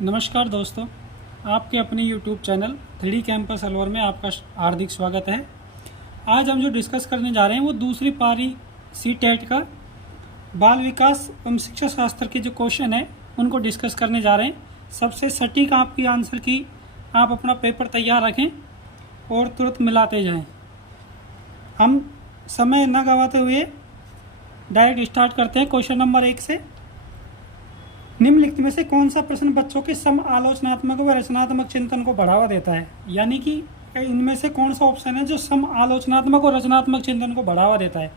नमस्कार दोस्तों, आपके अपने YouTube channel 3D campus Alwar में आपका हार्दिक स्वागत है। आज हम जो डिस्कस करने जा रहे हैं वो दूसरी पारी सी-टेट का बाल विकास एवं शिक्षा शास्त्र के जो क्वेश्चन है उनको डिस्कस करने जा रहे हैं। सबसे सटीक आपकी आंसर की आप अपना पेपर तैयार रखें और तुरंत मिलाते जाएं। हम समय न गंवाते हुए डायरेक्ट स्टार्ट करते हैं क्वेश्चन नंबर 1 से। निम्नलिखित में से कौन सा प्रश्न बच्चों के सम आलोचनात्मक व रचनात्मक चिंतन को बढ़ावा देता है? यानी कि इनमें से कौन सा ऑप्शन है जो सम आलोचनात्मक और रचनात्मक चिंतन को बढ़ावा देता है?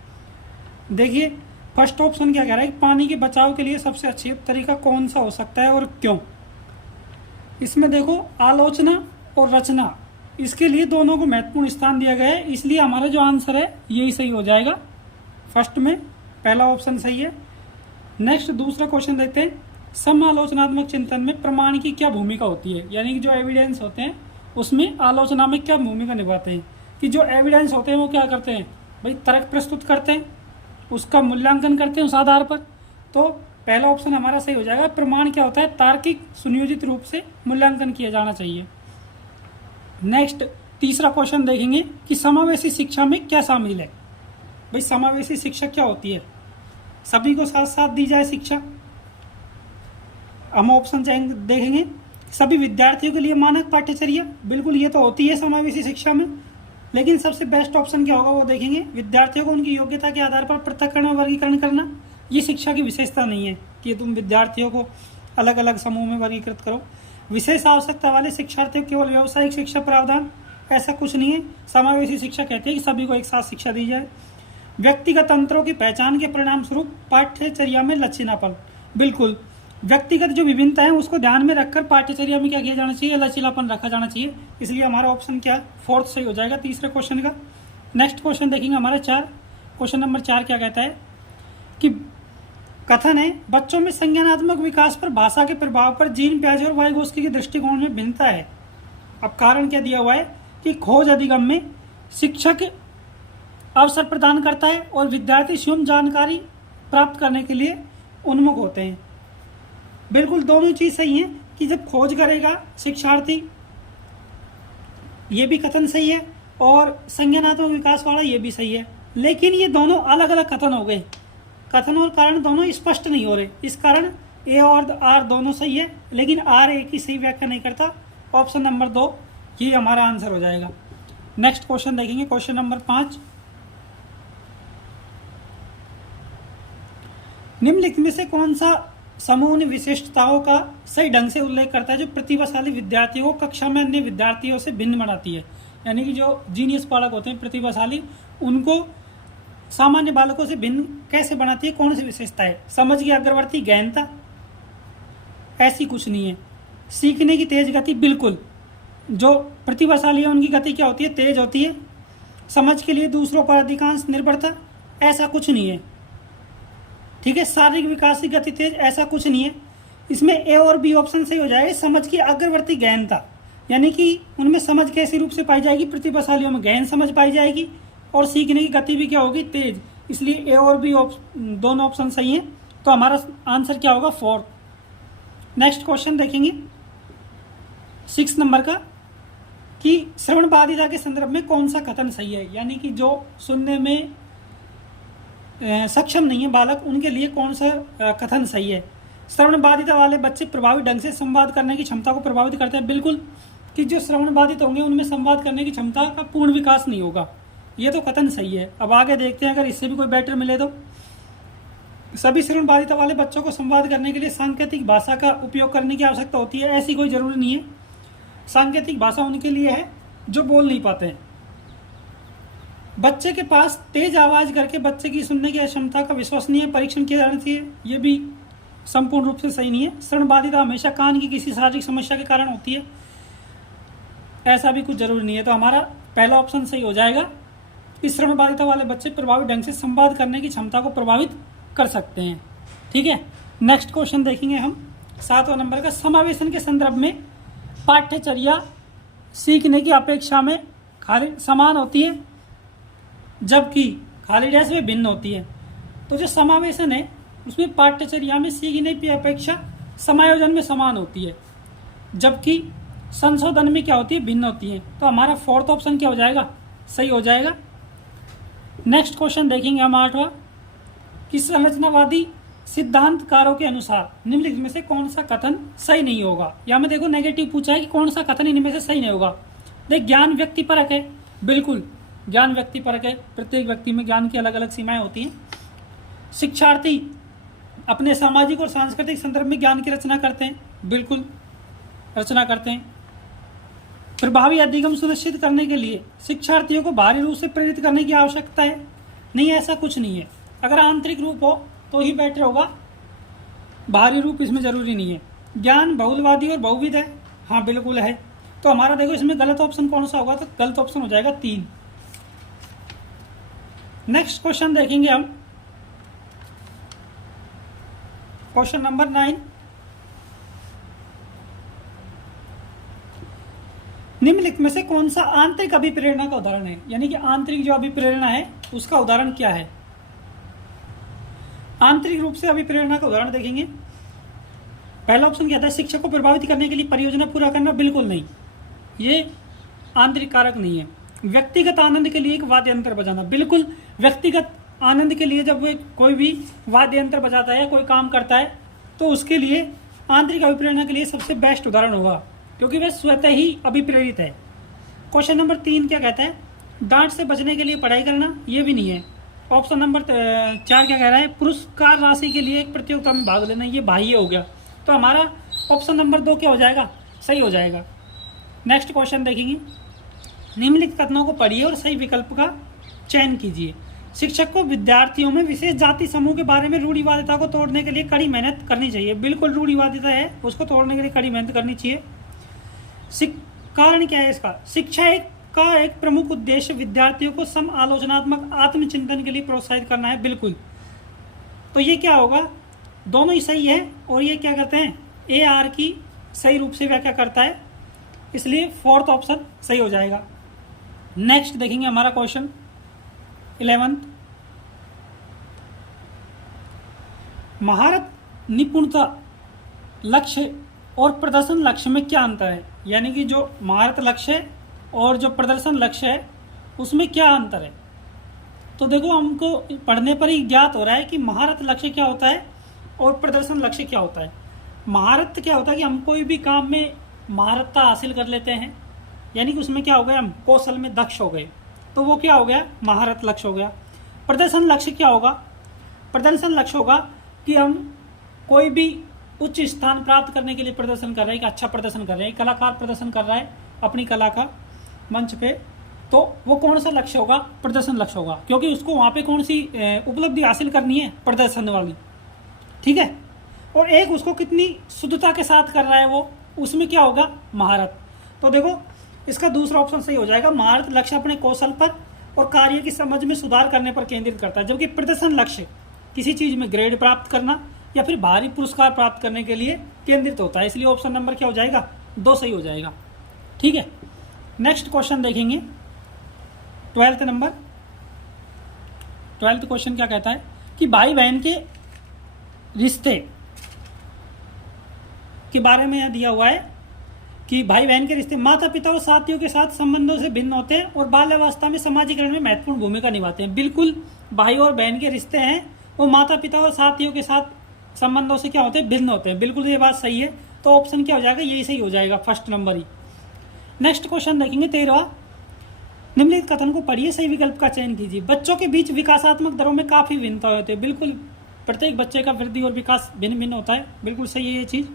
देखिए, फर्स्ट ऑप्शन क्या कह रहा है कि पानी के बचाव के लिए सबसे अच्छा तरीका कौन सा हो सकता है और क्यों? इसमें देखो, आलोचना और रचना, इसके लिए दोनों को महत्वपूर्ण स्थान दिया गया है, इसलिए हमारा जो आंसर है यही सही हो जाएगा। फर्स्ट में पहला ऑप्शन सही है। नेक्स्ट दूसरा क्वेश्चन देखते हैं। समालोचनात्मक चिंतन में प्रमाण की क्या भूमिका होती है? यानी कि जो एविडेंस होते हैं उसमें आलोचना में क्या भूमिका निभाते हैं? कि जो एविडेंस होते हैं वो क्या करते हैं भाई? तर्क प्रस्तुत करते हैं, उसका मूल्यांकन करते हैं उस आधार पर। तो पहला ऑप्शन हमारा सही हो जाएगा। प्रमाण क्या होता है? तार्किक सुनियोजित रूप से मूल्यांकन किया जाना चाहिए। नेक्स्ट तीसरा क्वेश्चन देखेंगे कि समावेशी शिक्षा में क्या शामिल है? भाई समावेशी शिक्षा क्या होती है? सभी को साथ साथ दी जाए शिक्षा। हम ऑप्शन देखेंगे। सभी विद्यार्थियों के लिए मानक पाठ्यचर्या, बिल्कुल ये तो होती है समावेशी शिक्षा में, लेकिन सबसे बेस्ट ऑप्शन क्या होगा वो देखेंगे। विद्यार्थियों को उनकी योग्यता के आधार पर पृथक्करण और वर्गीकरण करना, ये शिक्षा की विशेषता नहीं है कि तुम विद्यार्थियों को अलग अलग समूह में वर्गीकृत करो। विशेष आवश्यकता वाले शिक्षार्थियों को केवल व्यावसायिक शिक्षा प्रावधान, ऐसा कुछ नहीं है। समावेशी शिक्षा कहती है कि सभी को एक साथ शिक्षा दी जाए। व्यक्तिगत अंतरों की पहचान के परिणाम स्वरूप पाठ्यचर्या में लचीलापन, बिल्कुल व्यक्तिगत जो विभिन्नता है उसको ध्यान में रखकर पाठ्यचर्या में क्या किया जाना चाहिए? लचीलापन रखा जाना चाहिए। इसलिए हमारा ऑप्शन क्या है? फोर्थ सही हो जाएगा तीसरे क्वेश्चन का। नेक्स्ट क्वेश्चन देखेंगे हमारा 4। क्वेश्चन नंबर 4 क्या कहता है कि कथन है बच्चों में संज्ञानात्मक विकास पर भाषा के प्रभाव पर जीन प्याजे और वाइगोस्की के दृष्टिकोण में भिन्नता है। अब कारण क्या दिया हुआ है कि खोज अधिगम में शिक्षक अवसर प्रदान करता है और विद्यार्थी स्वयं जानकारी प्राप्त करने के लिए उन्मुख होते हैं। बिल्कुल दोनों चीज सही है कि जब खोज करेगा शिक्षार्थी, ये भी कथन सही है, और संज्ञानात्मक विकास वाला ये भी सही है। लेकिन ये दोनों अलग अलग कथन हो गए। कथन और कारण दोनों स्पष्ट नहीं हो रहे, इस कारण ए और आर दोनों सही है, लेकिन आर ए की सही व्याख्या नहीं करता। ऑप्शन नंबर 2 ये हमारा आंसर हो जाएगा। नेक्स्ट क्वेश्चन देखेंगे, क्वेश्चन नंबर 5। निम्नलिखित में से कौन सा समूह उन विशिष्टताओं का सही ढंग से उल्लेख करता है जो प्रतिभाशाली विद्यार्थियों को कक्षा में अन्य विद्यार्थियों से भिन्न बनाती है? यानी कि जो जीनियस बालक होते हैं, प्रतिभाशाली, उनको सामान्य बालकों से भिन्न कैसे बनाती है? कौन सी विशेषता है? समझ की अग्रवर्ती गहनता, ऐसी कुछ नहीं है। सीखने की तेज गति, बिल्कुल जो प्रतिभाशाली है उनकी गति क्या होती है? तेज होती है। समझ के लिए दूसरों पर अधिकांश निर्भरता, ऐसा कुछ नहीं है। ठीक है। शारीरिक विकास की गति तेज, ऐसा कुछ नहीं है। इसमें ए और बी ऑप्शन सही हो जाएगा। समझ की अग्रवर्ती गहनता, यानी कि उनमें समझ कैसी रूप से पाई जाएगी? प्रतिभाशालियों में गहन समझ पाई जाएगी, और सीखने की गति भी क्या होगी? तेज। इसलिए ए और बी दोनों ऑप्शन सही हैं। तो हमारा आंसर क्या होगा? 4। नेक्स्ट क्वेश्चन देखेंगे 6 नंबर का कि श्रवण बाधिता के संदर्भ में कौन सा कथन सही है? यानी कि जो सुनने में सक्षम नहीं है बालक, उनके लिए कौन सा कथन सही है? श्रवण बाधिता वाले बच्चे प्रभावी ढंग से संवाद करने की क्षमता को प्रभावित करते हैं, बिल्कुल कि जो श्रवण बाधित होंगे उनमें संवाद करने की क्षमता का पूर्ण विकास नहीं होगा। ये तो कथन सही है। अब आगे देखते हैं, अगर इससे भी कोई बेटर मिले तो। सभी श्रवण बाधिता वाले बच्चों को संवाद करने के लिए सांकेतिक भाषा का उपयोग करने की आवश्यकता होती है, ऐसी कोई जरूरी नहीं है। सांकेतिक भाषा उनके लिए है जो बोल नहीं पाते हैं। बच्चे के पास तेज आवाज करके बच्चे की सुनने की क्षमता का विश्वसनीय परीक्षण किया जाना चाहिए, ये भी संपूर्ण रूप से सही नहीं है। श्रवण बाधिता हमेशा कान की किसी शारीरिक समस्या के कारण होती है, ऐसा भी कुछ जरूरी नहीं है। तो हमारा पहला ऑप्शन सही हो जाएगा। इस श्रवण बाधिता वाले बच्चे प्रभावी ढंग से संवाद करने की क्षमता को प्रभावित कर सकते हैं। ठीक है। नेक्स्ट क्वेश्चन देखेंगे हम 7वां नंबर का। समावेशन के संदर्भ में पाठ्यचर्या सीखने की अपेक्षा में खाली समान होती है, जबकि खाली डैश में भिन्न होती है। तो जो समावेशन है उसमें पाठ्यचर्या में सीखने की अपेक्षा समायोजन में समान होती है। जबकि संशोधन में क्या होती है, भिन्न होती है। तो हमारा फोर्थ ऑप्शन क्या हो जाएगा, सही हो जाएगा। नेक्स्ट क्वेश्चन देखेंगे हम 8वां कि संरचनावादी सिद्धांतकारों के अनुसार निम्नलिखित में से कौन सा कथन सही नहीं होगा। यहाँ में देखो नेगेटिव पूछा है कि कौन सा कथन इनमें से सही नहीं होगा। देख, ज्ञान व्यक्तिपरक है, बिल्कुल ज्ञान व्यक्तिपरक है, प्रत्येक व्यक्ति में ज्ञान की अलग अलग सीमाएं होती हैं। शिक्षार्थी अपने सामाजिक और सांस्कृतिक संदर्भ में ज्ञान की रचना करते हैं, बिल्कुल रचना करते हैं। प्रभावी अधिगम सुनिश्चित करने के लिए शिक्षार्थियों को बाहरी रूप से प्रेरित करने की आवश्यकता है, नहीं, ऐसा कुछ नहीं है। अगर आंतरिक रूप हो तो ही बेटर होगा, बाहरी रूप इसमें जरूरी नहीं है। ज्ञान बहुलवादी और बहुविध है, हाँ बिल्कुल है। तो हमारा देखो इसमें गलत ऑप्शन कौन सा होगा, तो गलत ऑप्शन हो जाएगा 3। नेक्स्ट क्वेश्चन देखेंगे हम, क्वेश्चन नंबर 9। निम्नलिखित में से कौन सा आंतरिक अभिप्रेरणा का उदाहरण है, यानी कि आंतरिक जो अभिप्रेरणा है उसका उदाहरण क्या है। आंतरिक रूप से अभिप्रेरणा का उदाहरण देखेंगे। पहला ऑप्शन कहता है शिक्षक को प्रभावित करने के लिए परियोजना पूरा करना, बिल्कुल नहीं, ये आंतरिक कारक नहीं है। व्यक्तिगत आनंद के लिए एक वाद्य यंत्र बजाना, बिल्कुल व्यक्तिगत आनंद के लिए जब कोई भी वाद्य यंत्र बजाता है या कोई काम करता है तो उसके लिए आंतरिक अभिप्रेरणा के लिए सबसे बेस्ट उदाहरण होगा, क्योंकि वह स्वतः ही अभिप्रेरित है। क्वेश्चन नंबर 3 क्या कहता है, डांट से बचने के लिए पढ़ाई करना, ये भी नहीं है। ऑप्शन नंबर 4 क्या कह रहा है, पुरस्कार राशि के लिए एक प्रतियोगिता में भाग लेना, ये बाह्य हो गया। तो हमारा ऑप्शन नंबर 2 क्या हो जाएगा, सही हो जाएगा। नेक्स्ट क्वेश्चन देखेंगे, निम्नलिखित कथनों को पढ़िए और सही विकल्प का चयन कीजिए। शिक्षक को विद्यार्थियों में विशेष जाति समूह के बारे में रूढ़िवादिता को तोड़ने के लिए कड़ी मेहनत करनी चाहिए, बिल्कुल रूढ़िवादिता है उसको तोड़ने के लिए कड़ी मेहनत करनी चाहिए। कारण क्या है इसका, शिक्षा का एक प्रमुख उद्देश्य विद्यार्थियों को सम आलोचनात्मक आत्मचिंतन के लिए प्रोत्साहित करना है, बिल्कुल। तो ये क्या होगा, दोनों ही सही है और ये क्या करते हैं, AR की सही रूप से व्याख्या करता है, इसलिए फोर्थ ऑप्शन सही हो जाएगा। नेक्स्ट देखेंगे हमारा क्वेश्चन 11। महारत, निपुणता, लक्ष्य और प्रदर्शन लक्ष्य में क्या अंतर है, यानी कि जो महारत लक्ष्य है और जो प्रदर्शन लक्ष्य है उसमें क्या अंतर है। तो देखो हमको पढ़ने पर ही ज्ञात हो रहा है कि महारत लक्ष्य क्या होता है और प्रदर्शन लक्ष्य क्या होता है। महारत क्या होता है कि हम कोई भी काम में महारतता हासिल कर लेते हैं, यानी कि उसमें क्या हो गया, हम कौशल में दक्ष हो गए, तो वो क्या हो गया, महारत लक्ष्य हो गया। प्रदर्शन लक्ष्य क्या होगा, प्रदर्शन लक्ष्य होगा कि हम कोई भी उच्च स्थान प्राप्त करने के लिए प्रदर्शन कर रहे हैं, कि अच्छा प्रदर्शन कर रहे हैं, कलाकार प्रदर्शन कर रहा है अपनी कला का मंच पे, तो वो कौन सा लक्ष्य होगा, प्रदर्शन लक्ष्य होगा, क्योंकि उसको वहाँ पे कौन सी उपलब्धि हासिल करनी है, प्रदर्शन वाली, ठीक है। और एक उसको कितनी शुद्धता के साथ कर रहा है वो, उसमें क्या होगा, महारत। तो देखो इसका दूसरा ऑप्शन सही हो जाएगा, महारत लक्ष्य अपने कौशल पर और कार्य की समझ में सुधार करने पर केंद्रित करता है, जबकि प्रदर्शन लक्ष्य किसी चीज में ग्रेड प्राप्त करना या फिर भारी पुरस्कार प्राप्त करने के लिए केंद्रित होता है, इसलिए ऑप्शन नंबर क्या हो जाएगा, 2 सही हो जाएगा, ठीक है। नेक्स्ट क्वेश्चन देखेंगे 12th नंबर। 12th क्वेश्चन क्या कहता है कि भाई बहन के रिश्ते के बारे में यह दिया हुआ है कि भाई बहन के रिश्ते माता पिता और साथियों के साथ संबंधों से भिन्न होते हैं और बाल्यावस्था में समाजीकरण में महत्वपूर्ण भूमिका निभाते हैं। बिल्कुल भाई और बहन के रिश्ते हैं वो माता पिता और साथियों के साथ संबंधों से क्या होते हैं, भिन्न होते हैं, बिल्कुल ये बात सही है। तो ऑप्शन क्या हो जाएगा, यही सही हो जाएगा, फर्स्ट नंबर ही। नेक्स्ट क्वेश्चन देखेंगे 13वां, निम्नलिखित कथन को पढ़िए, सही विकल्प का चयन कीजिए। बच्चों के बीच विकासात्मक दरों में काफी भिन्नता होती है, बिल्कुल प्रत्येक बच्चे का वृद्धि और विकास भिन्न भिन्न होता है, बिल्कुल सही है ये चीज।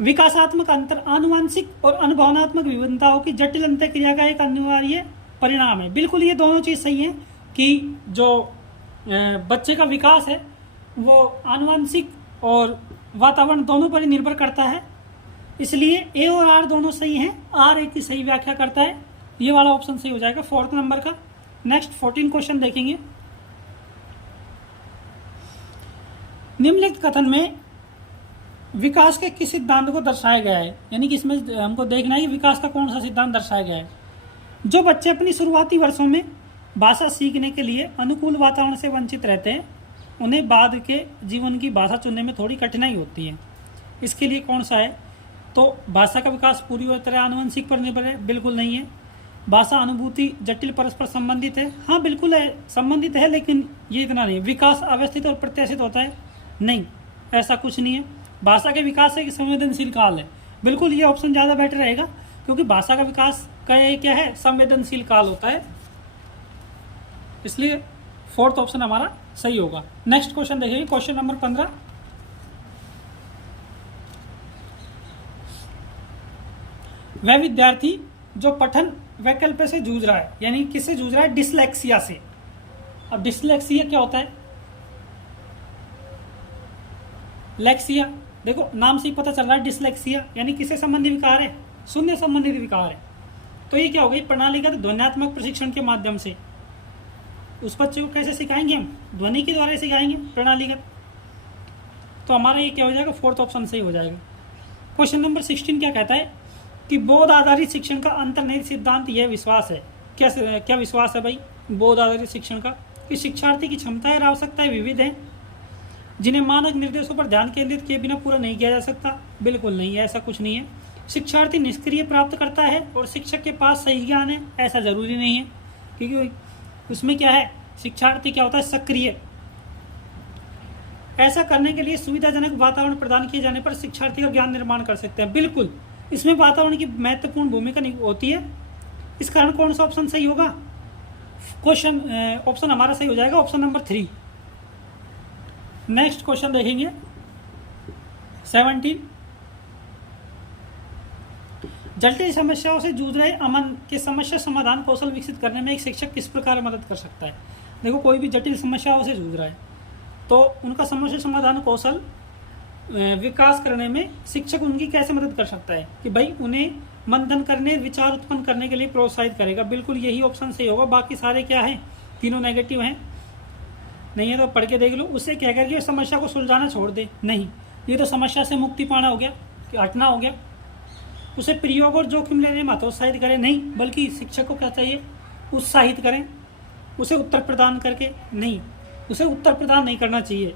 विकासात्मक अंतर आनुवांशिक और अनुभवनात्मक विभिन्नताओं की जटिल अंतःक्रिया का एक अनिवार्य परिणाम है, बिल्कुल ये दोनों चीज सही है कि जो बच्चे का विकास है वो आनुवांशिक और वातावरण दोनों पर ही निर्भर करता है, इसलिए ए और आर दोनों सही हैं, आर एक की सही व्याख्या करता है, ये वाला ऑप्शन सही हो जाएगा 4th नंबर का। नेक्स्ट 14 क्वेश्चन देखेंगे। निम्नलिखित कथन में विकास के किस सिद्धांत को दर्शाया गया है, यानी कि इसमें हमको देखना है कि विकास का कौन सा सिद्धांत दर्शाया गया है। जो बच्चे अपनी शुरुआती वर्षों में भाषा सीखने के लिए अनुकूल वातावरण से वंचित रहते हैं उन्हें बाद के जीवन की भाषा चुनने में थोड़ी कठिनाई होती है। इसके लिए कौन सा है? तो भाषा का विकास पूरी तरह आनुवंशिक पर निर्भर है, बिल्कुल नहीं है। भाषा अनुभूति जटिल परस्पर संबंधित है, हाँ बिल्कुल है, संबंधित है, लेकिन ये इतना नहीं। विकास अव्यवस्थित और प्रत्याशित होता है, नहीं, ऐसा कुछ नहीं है। भाषा के विकास एक संवेदनशील काल है, बिल्कुल ये ऑप्शन ज़्यादा बेटर रहेगा, क्योंकि भाषा का विकास का ये क्या है, संवेदनशील काल होता है, इसलिए फोर्थ ऑप्शन हमारा सही होगा। नेक्स्ट क्वेश्चन देखिए, क्वेश्चन नंबर 15। वह विद्यार्थी जो पठन वैकल्प से जूझ रहा है, यानी किससे जूझ रहा है? डिसलेक्सिया से। अब डिसलेक्सिया क्या होता है? लेक्सिया, देखो नाम से ही पता चल रहा है, डिसलेक्सिया यानी किससे संबंधी विकार है? शून्य संबंधित विकार है। तो ये क्या हो गई? प्रणालीगत ध्वन्यात्मक प्रशिक्षण के माध्यम से। उस बच्चे को कैसे सिखाएंगे हम? ध्वनि के द्वारा सिखाएंगे, प्रणालीगत। तो हमारा ये क्या हो जाएगा? फोर्थ ऑप्शन सही हो जाएगा। क्वेश्चन नंबर 16 क्या कहता है कि बोध आधारित शिक्षण का अंतर्निहित सिद्धांत यह विश्वास है। क्या विश्वास है भाई बोध आधारित शिक्षण का? कि शिक्षार्थी की क्षमताएं और आवश्यकताएं विविध हैं, जिन्हें मानक निर्देशों पर ध्यान केंद्रित किए बिना पूरा नहीं किया जा सकता, बिल्कुल नहीं है, ऐसा कुछ नहीं है। शिक्षार्थी निष्क्रिय प्राप्त करता है और शिक्षक के पास सही ज्ञान है, ऐसा जरूरी नहीं है, क्योंकि उसमें क्या है, शिक्षार्थी क्या होता है? सक्रिय। ऐसा करने के लिए सुविधाजनक वातावरण प्रदान किए जाने पर शिक्षार्थी का ज्ञान निर्माण कर सकते हैं, बिल्कुल इसमें वातावरण की महत्वपूर्ण भूमिका होती है। इस कारण कौन सा ऑप्शन सही होगा? क्वेश्चन ऑप्शन हमारा सही हो जाएगा, ऑप्शन नंबर 3। नेक्स्ट क्वेश्चन देखेंगे 17। जटिल समस्याओं से जूझ रहे अमन के समस्या समाधान कौशल विकसित करने में एक शिक्षक किस प्रकार मदद कर सकता है? देखो कोई भी जटिल समस्याओं से जूझ रहा है तो उनका समस्या समाधान कौशल विकास करने में शिक्षक उनकी कैसे मदद कर सकता है? कि भाई उन्हें मंथन करने, विचार उत्पन्न करने के लिए प्रोत्साहित करेगा, बिल्कुल यही ऑप्शन सही होगा। बाकी सारे क्या है? तीनों नेगेटिव हैं, नहीं है तो पढ़ के देख लो। उससे क्या करके समस्या को सुलझाना छोड़ दे, नहीं, ये तो समस्या से मुक्ति पाना हो गया, कि हटना हो गया। उसे प्रयोग और जोखिम लेने में हतोत्साहित करें, नहीं, बल्कि शिक्षक को क्या चाहिए? उत्साहित करें। उसे उत्तर प्रदान करके नहीं, उसे उत्तर प्रदान नहीं करना चाहिए,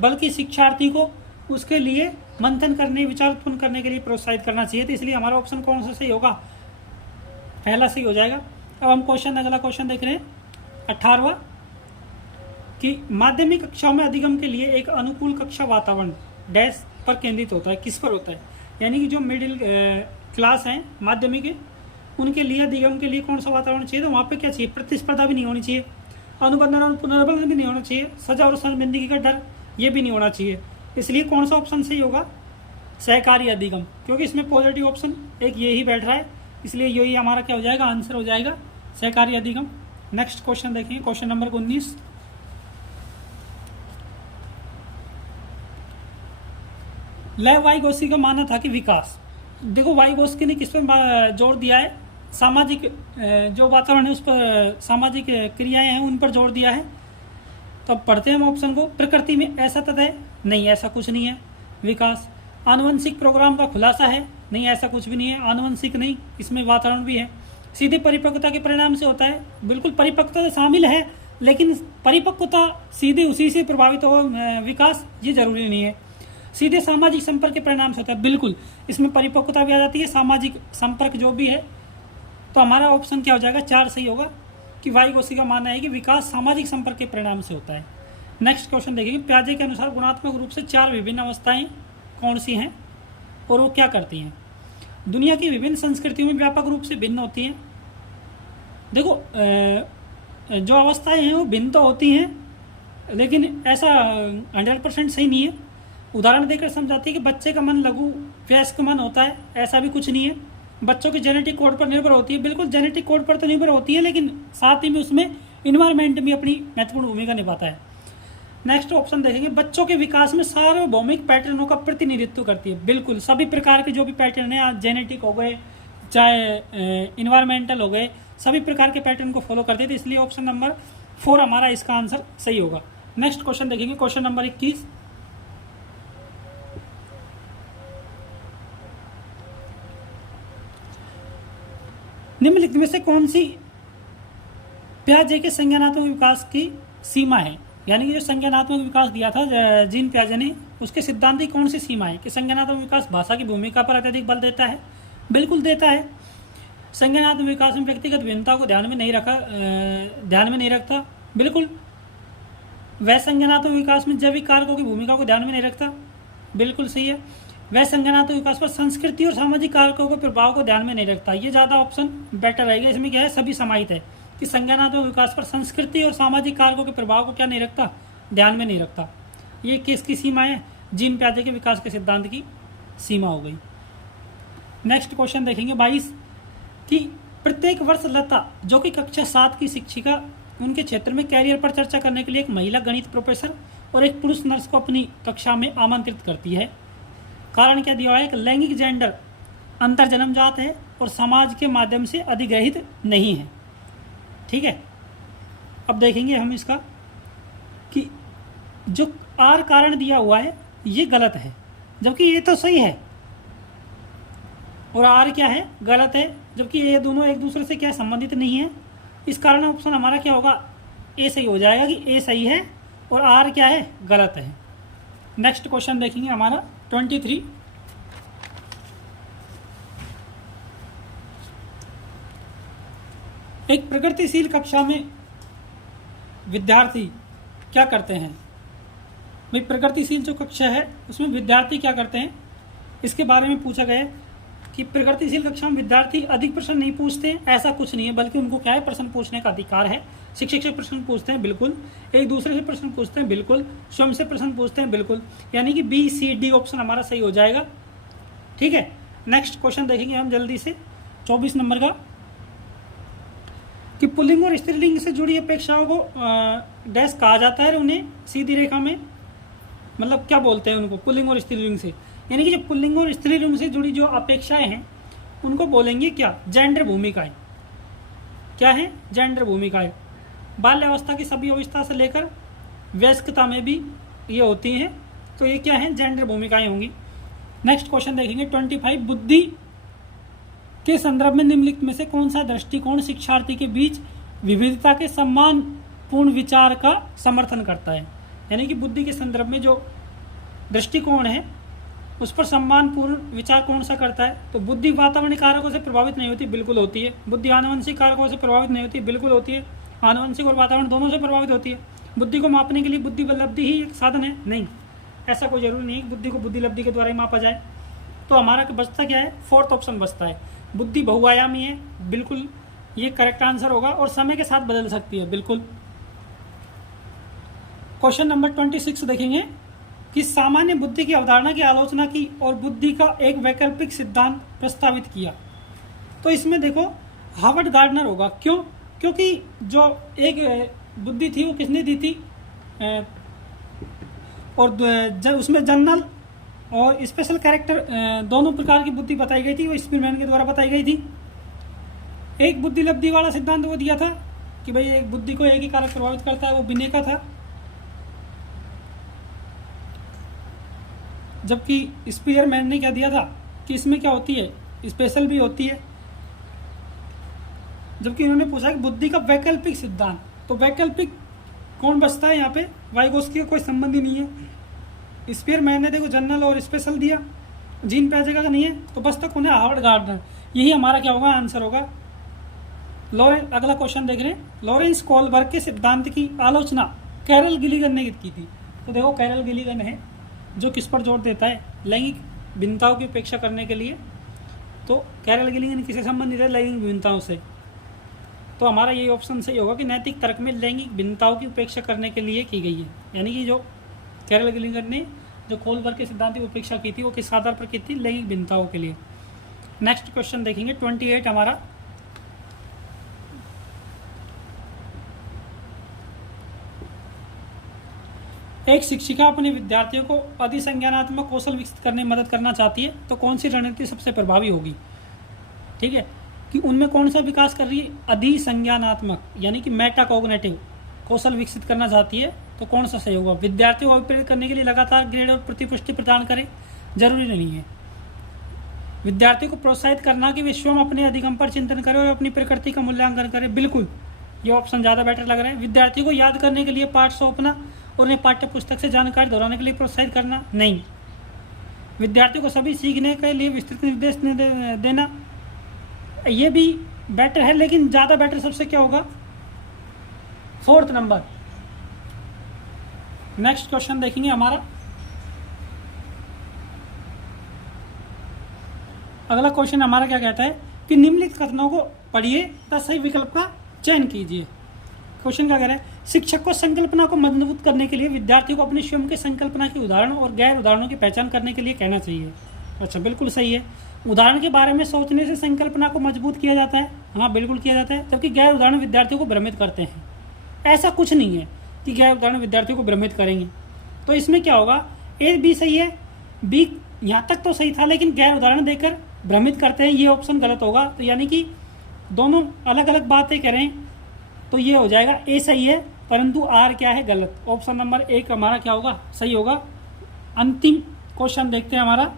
बल्कि शिक्षार्थी को उसके लिए मंथन करने, विचार उत्पन्न करने के लिए प्रोत्साहित करना चाहिए। तो इसलिए हमारा ऑप्शन कौन सा सही होगा? पहला सही हो जाएगा। अब हम अगला क्वेश्चन देख रहे हैं 18वां, कि माध्यमिक कक्षाओं में अधिगम के लिए एक अनुकूल कक्षा वातावरण डैश पर केंद्रित होता है, किस पर होता है? यानी कि जो मिडिल क्लास हैं माध्यमिक, उनके लिए अधिगम के लिए कौन सा वातावरण चाहिए? तो वहाँ पे क्या चाहिए? प्रतिस्पर्धा भी नहीं होनी चाहिए, अनुबंधन और पुनर्बंधन भी नहीं होना चाहिए, सजा और शर्मिंदगी का डर ये भी नहीं होना चाहिए। इसलिए कौन सा ऑप्शन सही होगा? सहकारी अधिगम, क्योंकि इसमें पॉजिटिव ऑप्शन एक ये ही बैठ रहा है, इसलिए यही हमारा क्या हो जाएगा? आंसर हो जाएगा, सहकारी अधिगम। नेक्स्ट क्वेश्चन देखेंगे, क्वेश्चन नंबर 19। ले वाइगोस्की का मानना था कि विकास, देखो वाइगोस्की ने किस पर जोर दिया है? सामाजिक जो वातावरण है उस पर, सामाजिक क्रियाएं हैं उन पर जोर दिया है। तो अब पढ़ते हैं हम ऑप्शन को। प्रकृति में ऐसा तथ्य नहीं, ऐसा कुछ नहीं है। विकास, आनुवंशिक प्रोग्राम का खुलासा है, नहीं, ऐसा कुछ भी नहीं है, आनुवंशिक नहीं, इसमें वातावरण भी है। सीधी परिपक्वता के परिणाम से होता है, बिल्कुल परिपक्वता तो शामिल है, लेकिन परिपक्वता सीधे उसी से प्रभावित हो विकास, ये जरूरी नहीं है। सीधे सामाजिक संपर्क के परिणाम से होता है, बिल्कुल इसमें परिपक्वता भी आ जाती है, सामाजिक संपर्क जो भी है। तो हमारा ऑप्शन क्या हो जाएगा? 4 सही होगा, कि वाइगोस्की का मानना है कि विकास सामाजिक संपर्क के परिणाम से होता है। नेक्स्ट क्वेश्चन देखेंगे, प्याजे के अनुसार गुणात्मक रूप से 4 विभिन्न अवस्थाएं कौन सी हैं और वो क्या करती हैं? दुनिया की विभिन्न संस्कृतियों में व्यापक रूप से भिन्न होती हैं। देखो जो अवस्थाएं हैं वो भिन्न तो होती हैं, लेकिन ऐसा 100% सही नहीं है। उदाहरण देकर समझाती है कि बच्चे का मन लघु वयस्क मन होता है, ऐसा भी कुछ नहीं है। बच्चों के जेनेटिक कोड पर निर्भर होती है, बिल्कुल जेनेटिक कोड पर तो निर्भर होती है, लेकिन साथ ही में उसमें इन्वायरमेंट भी अपनी महत्वपूर्ण भूमिका निभाता है। नेक्स्ट ऑप्शन देखेंगे, बच्चों के विकास में सार्वभौमिक पैटर्नों का प्रतिनिधित्व करती है, बिल्कुल सभी प्रकार के जो भी पैटर्न है, आज जेनेटिक हो गए चाहे इन्वायरमेंटल हो गए, सभी प्रकार के पैटर्न को फॉलो करते थे, इसलिए ऑप्शन नंबर 4 हमारा इसका आंसर सही होगा। नेक्स्ट क्वेश्चन देखेंगे, क्वेश्चन नंबर 21। निम्नलिखित में से कौन सी प्याजे के संज्ञानात्मक विकास की सीमा है? यानी कि जो संज्ञानात्मक विकास दिया था जीन पियाजे ने, उसके सिद्धांत की कौन सी सीमा है कि संज्ञानात्मक विकास भाषा की भूमिका पर अत्यधिक बल देता है? बिल्कुल देता है। संज्ञानात्मक विकास में व्यक्तिगत भिन्नता को ध्यान में नहीं रखता, बिल्कुल। वह संज्ञानात्मक विकास में जैविक कारकों की भूमिका को ध्यान में नहीं रखता, बिल्कुल सही है। वह संज्ञानात्मक विकास पर संस्कृति और सामाजिक कारकों के प्रभाव को ध्यान में नहीं रखता। ये ज़्यादा ऑप्शन बेटर रहेगा। इसमें क्या है, सभी समाहित है कि संज्ञानात्मक विकास पर संस्कृति और सामाजिक कारकों के प्रभाव को क्या नहीं रखता, ध्यान में नहीं रखता। ये किसकी सीमा है? जीन पियाजे के विकास के सिद्धांत की सीमा हो गई। नेक्स्ट क्वेश्चन देखेंगे 22 कि प्रत्येक वर्ष लता जो कि कक्षा 7 की शिक्षिका उनके क्षेत्र में कैरियर पर चर्चा करने के लिए एक महिला गणित प्रोफेसर और एक पुरुष नर्स को अपनी कक्षा में आमंत्रित करती है। कारण क्या दिया हुआ है? एक लैंगिक जेंडर अंतर जन्मजात है और समाज के माध्यम से अधिग्रहित नहीं है। ठीक है, अब देखेंगे हम इसका कि जो आर कारण दिया हुआ है ये गलत है, जबकि ये तो सही है। और आर क्या है? गलत है, जबकि ये दोनों एक दूसरे से क्या संबंधित नहीं है। इस कारण ऑप्शन हमारा क्या होगा? ए सही हो जाएगा कि ए सही है और आर क्या है? गलत है। नेक्स्ट क्वेश्चन देखेंगे हमारा 23। एक प्रगतिशील कक्षा में विद्यार्थी क्या करते हैं? भाई प्रगतिशील जो कक्षा है उसमें विद्यार्थी क्या करते हैं, इसके बारे में पूछा गया है कि प्रगतिशील कक्षा में विद्यार्थी अधिक प्रश्न नहीं पूछते हैं, ऐसा कुछ नहीं है, बल्कि उनको क्या है, प्रश्न पूछने का अधिकार है। शिक्षक से प्रश्न पूछते हैं, बिल्कुल। एक दूसरे से प्रश्न पूछते हैं, बिल्कुल। स्वयं से प्रश्न पूछते हैं, बिल्कुल। यानी कि बी सी डी ऑप्शन हमारा सही हो जाएगा। ठीक है, नेक्स्ट क्वेश्चन देखेंगे हम जल्दी से 24 नंबर का कि पुल्लिंग और स्त्रीलिंग से जुड़ी अपेक्षाओं को डैश कहा जाता है। उन्हें सीधी रेखा में मतलब क्या बोलते हैं उनको? पुल्लिंग और स्त्रीलिंग से, यानी कि जो पुल्लिंग और स्त्रीलिंग से जुड़ी जो अपेक्षाएं हैं उनको बोलेंगे क्या? जेंडर भूमिकाएं। क्या है? जेंडर भूमिकाएं। बाल्यावस्था की सभी अवस्था से लेकर वयस्कता में भी ये होती हैं, तो ये क्या है? जेंडर भूमिकाएं होंगी। नेक्स्ट क्वेश्चन देखेंगे 25। बुद्धि के संदर्भ में निम्नलिखित में से कौन सा दृष्टिकोण शिक्षार्थी के बीच विविधता के सम्मानपूर्ण विचार का समर्थन करता है? यानी कि बुद्धि के संदर्भ में जो दृष्टिकोण है उस पर सम्मानपूर्ण विचार कौन सा करता है? तो बुद्धि वातावरणीय कारकों से प्रभावित नहीं होती, बिल्कुल होती है। बुद्धि आनुवंशिक कारकों से प्रभावित नहीं होती, बिल्कुल होती है। आनुवंशिक और वातावरण दोनों से प्रभावित होती है। बुद्धि को मापने के लिए बुद्धि उपलब्धि ही एक साधन है? नहीं, ऐसा कोई जरूरी नहीं बुद्धि को बुद्धि लब्धि के द्वारा ही मापा जाए। तो हमारा बचता क्या है? फोर्थ ऑप्शन बचता है, बुद्धि बहुआयामी है, बिल्कुल ये करेक्ट आंसर होगा। और समय के साथ बदल सकती है, बिल्कुल। क्वेश्चन नंबर 26 देखेंगे कि सामान्य बुद्धि की अवधारणा की आलोचना की और बुद्धि का एक वैकल्पिक सिद्धांत प्रस्तावित किया। तो इसमें देखो हार्वर्ड गार्डनर होगा। क्यों? क्योंकि जो एक बुद्धि थी वो किसने दी थी? और जब उसमें जनरल और स्पेशल कैरेक्टर दोनों प्रकार की बुद्धि बताई गई थी, वो स्पीलमैन के द्वारा बताई गई थी। एक बुद्धि लब्धि वाला सिद्धांत वो दिया था कि भाई एक बुद्धि को एक ही कारक प्रभावित करता है, वो बिने का था। जबकि स्पीयरमैन ने क्या दिया था कि इसमें क्या होती है? स्पेशल भी होती है। जबकि उन्होंने पूछा कि बुद्धि का वैकल्पिक सिद्धांत, तो वैकल्पिक कौन बचता है यहाँ पे? वाइगोस्की का कोई संबंध ही नहीं है। स्पीयरमैन ने देखो जनरल और स्पेशल दिया, जीन पियाजे का नहीं है, तो बस तक उन्हें हार्वर्ड गार्डनर। यही हमारा क्या होगा? आंसर होगा। अगला क्वेश्चन देख रहे हैं, लॉरेंस कोलबर्ग के सिद्धांत की आलोचना कैरल गिलिगन ने की थी। तो देखो कैरल गिलिगन है जो किस पर जोर देता है? लैंगिक भिन्नताओं की उपेक्षा करने के लिए। तो कैरल गिलिगन किससे संबंधित है? लैंगिक भिन्नताओं से। तो हमारा ये ऑप्शन सही होगा कि नैतिक तर्क में लैंगिक भिन्नताओं की उपेक्षा करने के लिए की गई है। यानी कि जो कैरल गिलिगन ने जो कोलबर्ग के सिद्धांत की उपेक्षा की थी वो किस आधार पर की थी? लैंगिक भिन्नताओं के लिए। नेक्स्ट क्वेश्चन देखेंगे 28 हमारा। एक शिक्षिका अपने विद्यार्थियों को अधिसंज्ञानात्मक कौशल विकसित करने में मदद करना चाहती है, तो कौन सी रणनीति सबसे प्रभावी होगी? ठीक है, कि उनमें कौन सा विकास कर रही है? अधिसंज्ञानात्मक यानी कि मेटाकॉग्निटिव कौशल विकसित करना चाहती है, तो कौन सा सही होगा? विद्यार्थियों को अभिप्रेरित करने के लिए लगातार ग्रेड और प्रतिपुष्टि प्रदान करें, जरूरी नहीं है। विद्यार्थियों को प्रोत्साहित करना कि वे स्वयं अपने अधिगम पर चिंतन करें और अपनी प्रकृति का मूल्यांकन करें, बिल्कुल ये ऑप्शन ज़्यादा बेटर लग रहा है। विद्यार्थियों को याद करने के लिए पाठ सौंपना, और उन्हें पाठ्य पुस्तक से जानकारी दोहराने के लिए प्रोत्साहित करना? नहीं। विद्यार्थियों को सभी सीखने के लिए विस्तृत निर्देश देना, ये भी बेटर है, लेकिन ज़्यादा बेटर सबसे क्या होगा? 4th number. नेक्स्ट क्वेश्चन देखेंगे हमारा। अगला क्वेश्चन हमारा क्या कहता है कि निम्नलिखित कथनों को पढ़िए तथा सही विकल्प का चयन कीजिए। क्वेश्चन क्या कह रहा है? शिक्षक को संकल्पना को मजबूत करने के लिए विद्यार्थियों को अपने स्वयं के संकल्पना के उदाहरण और गैर उदाहरणों की पहचान करने के लिए कहना चाहिए। अच्छा, बिल्कुल सही है। उदाहरण के बारे में सोचने से संकल्पना को मजबूत किया जाता है। हाँ, बिल्कुल किया जाता है। जबकि गैर उदाहरण विद्यार्थियों को भ्रमित करते हैं। ऐसा कुछ नहीं है कि गैर उदाहरण विद्यार्थियों को भ्रमित करेंगे। तो इसमें क्या होगा? ए बी सही है, बी यहाँ तक तो सही था, लेकिन गैर उदाहरण देकर भ्रमित करते हैं, ये ऑप्शन गलत होगा। तो यानी कि दोनों अलग अलग बातें करें तो ये हो जाएगा ए सही है, परंतु आर क्या है? गलत। ऑप्शन नंबर 1 हमारा क्या होगा? सही होगा। अंतिम क्वेश्चन देखते हैं हमारा।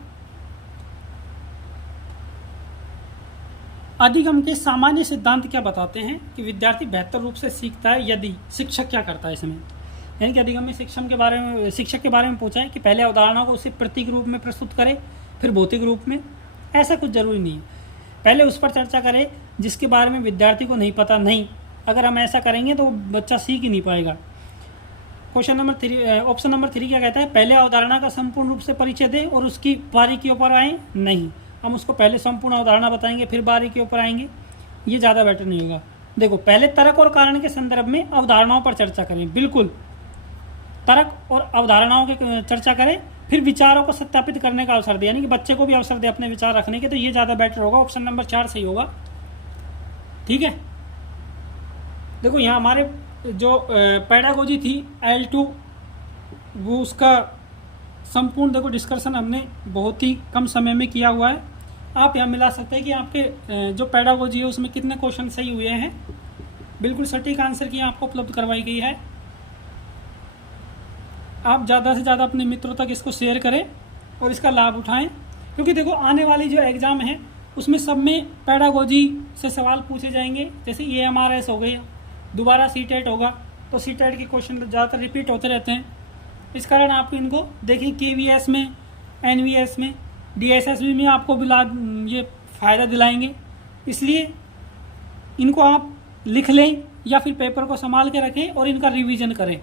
अधिगम के सामान्य सिद्धांत क्या बताते हैं कि विद्यार्थी बेहतर रूप से सीखता है यदि शिक्षक क्या करता है इसमें? यानी कि अधिगम में शिक्षक के बारे में पूछा है कि पहले अवधारणा को उसे प्रतीक रूप में प्रस्तुत करे, फिर भौतिक रूप में। ऐसा कुछ जरूरी नहीं है। पहले उस पर चर्चा करें जिसके बारे में विद्यार्थी को नहीं पता। नहीं, अगर हम ऐसा करेंगे तो बच्चा सीख ही नहीं पाएगा। क्वेश्चन नंबर 3, ऑप्शन नंबर 3 क्या कहता है? पहले अवधारणा का संपूर्ण रूप से परिचय दें और उसकी बारीकियों पर आए। नहीं, हम उसको पहले संपूर्ण अवधारणा बताएंगे फिर बारीकियों पर आएंगे, ये ज़्यादा बेटर नहीं होगा। देखो, पहले तर्क और कारण के संदर्भ में अवधारणाओं पर चर्चा करें। बिल्कुल, तर्क और अवधारणाओं की चर्चा करें, फिर विचारों को सत्यापित करने का अवसर दे, यानी कि बच्चे को भी अवसर दे अपने विचार रखने के। तो ये ज़्यादा बेटर होगा। ऑप्शन नंबर 4 सही होगा। ठीक है। देखो, यहाँ हमारे जो पेडागोजी थी L2, वो उसका संपूर्ण देखो डिस्कशन हमने बहुत ही कम समय में किया हुआ है। आप यहाँ मिला सकते हैं कि आपके जो पेडागोजी है उसमें कितने क्वेश्चन सही हुए हैं। बिल्कुल सटीक आंसर की आपको उपलब्ध करवाई गई है। आप ज़्यादा से ज़्यादा अपने मित्रों तक इसको शेयर करें और इसका लाभ उठाएं, क्योंकि देखो आने वाली जो एग्ज़ाम है उसमें सब में पेडागोजी से सवाल पूछे जाएंगे। जैसे EMRS हो गई, दोबारा CTET होगा, तो CTET के क्वेश्चन ज़्यादातर रिपीट होते रहते हैं। इस कारण आप इनको देखें, KVS में, NVS में, DSSB में आपको ये फ़ायदा दिलाएंगे। इसलिए इनको आप लिख लें या फिर पेपर को संभाल के रखें और इनका रिवीजन करें।